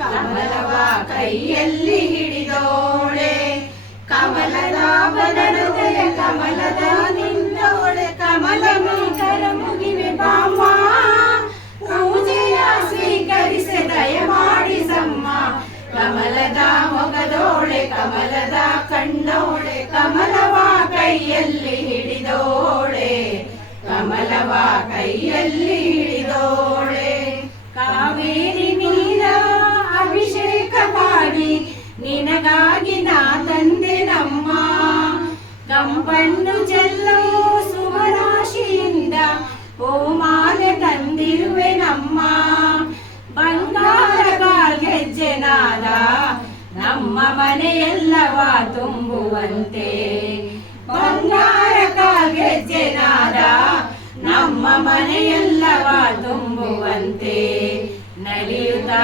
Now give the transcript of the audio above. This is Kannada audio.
ಕಮಲವ ಕೈಯಲ್ಲಿ ಹಿಡಿದೋಳೆ ಕಮಲದ ಬದಲದೆಯ ಕಮಲದ ನಿಂತೋಳೆ ಕಮಲ ಕರ ಮುಗಿವೆ ಬಾಮ ಪೂಜೆಯ ಸ್ವೀಕರಿಸಿ ದಯಮಾಡಿಸಮ್ಮ ಕಮಲದ ಮೊಗದೋಳೆ ಕಮಲದ ಕಣ್ಣೋಳೆ ಕಮಲವ ಕೈಯಲ್ಲಿ ಹಿಡಿದೋಳೆ ಕಮಲವ ಕೈಯಲ್ಲಿ ಹಿಡಿದೋಳೆ ಕಾವೇರಿ ನೀರ ಅಭಿಷೇಕ ಮಾಡಿ ನಿನಗಾಗಿ ನಾ ತಂದೆ ನಮ್ಮ ಕಂಪನ್ನು ಚೆಲ್ಲೋ ಸುಮರಾಶಿಯಿಂದ ಓಮಾಲೆ ತಂದಿರುವೆ ನಮ್ಮ ಬಂಗಾರ ಕಾಲ್ಗೆಜ್ಜೆನಾದ ನಮ್ಮ ಮನೆಯೆಲ್ಲವ ತುಂಬುವಂತೆ ಬಂಗಾರ ಕಾಲ್ಗೆಜ್ಜೆನಾದ ನಮ್ಮ ಮನೆಯೆಲ್ಲವ ತುಂಬುವಂತೆ ನಲಿಯುತ್ತಾ